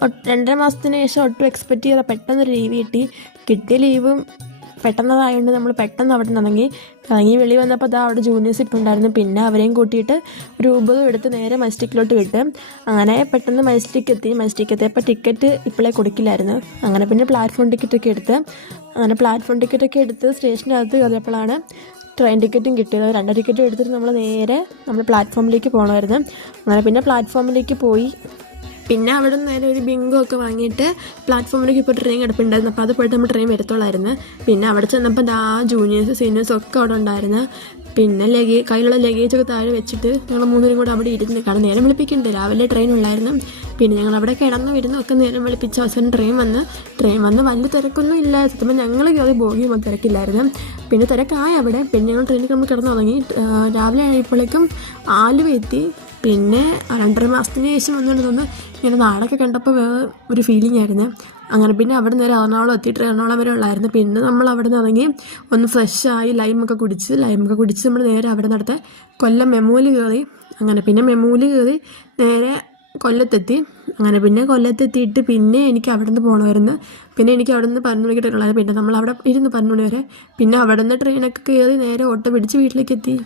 2.5 മാസത്തിന് ശേഷം ഒട്ടും എക്സ്പെക്റ്റ് ചെയ്ത പെട്ടെന്നൊരു ലീവ് കിട്ടിയ ലീവും പെട്ടെന്നതായതുകൊണ്ട് നമ്മൾ പെട്ടെന്ന് അവിടെ നിന്ന് ഇറങ്ങി വെളി വന്നപ്പോൾ അവിടെ ജൂനിയേഴ്സ് ഇപ്പോൾ ഉണ്ടായിരുന്നു. പിന്നെ അവരെയും കൂട്ടിയിട്ട് ഒരു ഊബറും എടുത്ത് നേരെ മജിസ്ട്രിക്കിലോട്ട് വിട്ട്. അങ്ങനെ പെട്ടെന്ന് മജിസ്ട്രിക്ക് എത്തിയപ്പോൾ ടിക്കറ്റ് ഇപ്പോഴേ കൊടുക്കില്ലായിരുന്നു. അങ്ങനെ പിന്നെ പ്ലാറ്റ്ഫോം ടിക്കറ്റൊക്കെ എടുത്ത് സ്റ്റേഷനകത്ത് കയറിയപ്പോഴാണ് ട്രെയിൻ ടിക്കറ്റും കിട്ടിയത്. 2 ടിക്കറ്റും എടുത്തിട്ട് നമ്മൾ പ്ലാറ്റ്ഫോമിലേക്ക് പോകണമായിരുന്നു. അങ്ങനെ പിന്നെ പ്ലാറ്റ്ഫോമിലേക്ക് പോയി. പിന്നെ അവിടെ നിന്ന് നേരെ ഒരു ബിങ്കോ ഒക്കെ വാങ്ങിയിട്ട് പ്ലാറ്റ്ഫോമിലേക്ക് ഇപ്പോൾ ട്രെയിൻ കിടപ്പുണ്ടായിരുന്നു. അപ്പോൾ അത് പോയിട്ട് നമ്മൾ ട്രെയിൻ വരത്തുള്ളായിരുന്നു. പിന്നെ അവിടെ ചെന്നപ്പോൾ ജൂനിയേഴ്സ് സീനിയേഴ്സും ഒക്കെ അവിടെ ഉണ്ടായിരുന്നു. പിന്നെ കയ്യിലുള്ള ലഗേജൊക്കെ താഴെ വെച്ചിട്ട് ഞങ്ങൾ 3 കൂടെ അവിടെ ഇരുന്ന് കാരണം നേരം വെളുപ്പിക്കുന്നുണ്ട്. രാവിലെ ട്രെയിൻ ഉള്ളായിരുന്നു. പിന്നെ ഞങ്ങൾ അവിടെ കിടന്നു ഒക്കെ നേരം വെളുപ്പിച്ച അവസാനം ട്രെയിൻ വന്ന് വലിയ തിരക്കൊന്നും ഇല്ല. സത്യത്തിൽ ഞങ്ങൾ കയറി ബോഗിയൊന്നും തിരക്കില്ലായിരുന്നു. പിന്നെ തിരക്കായി അവിടെ. പിന്നെ ഞങ്ങൾ ട്രെയിനിൽ നമ്മൾ കിടന്നു തുടങ്ങി. രാവിലെ ആയപ്പോഴേക്കും ആലുവ എത്തി. പിന്നെ 2.5 മാസത്തിന് ശേഷം വന്നുകൊണ്ട് തോന്നുന്നു ഇങ്ങനെ നാടൊക്കെ കണ്ടപ്പോൾ വേറെ ഒരു ഫീലിംഗ് ആയിരുന്നു. അങ്ങനെ പിന്നെ അവിടെ നേരെ എറണാകുളം എത്തിയിട്ട് എറണാകുളം വരെ ഉള്ളായിരുന്നു. പിന്നെ നമ്മൾ അവിടെ നിന്ന് ഇറങ്ങി ഒന്ന് ഫ്രഷായി ലൈമൊക്കെ കുടിച്ച് നമ്മൾ നേരെ അവിടെ നടത്തെ കൊല്ലം മെമൂല് കയറി. അങ്ങനെ പിന്നെ മെമൂല് കയറി നേരെ കൊല്ലത്തെത്തി. അങ്ങനെ പിന്നെ കൊല്ലത്തെത്തിയിട്ട് പിന്നെ എനിക്ക് അവിടെ നിന്ന് പോകണമായിരുന്നു. പിന്നെ എനിക്ക് അവിടെ നിന്ന് 11 മണിക്ക് ട്രെയിനുള്ളായിരുന്നു. പിന്നെ നമ്മൾ അവിടെ ഇരുന്ന് 11 മണി വരെ. പിന്നെ അവിടെ നിന്ന് ട്രെയിനൊക്കെ കയറി നേരെ ഓട്ടോ പിടിച്ച് വീട്ടിലേക്ക് എത്തി.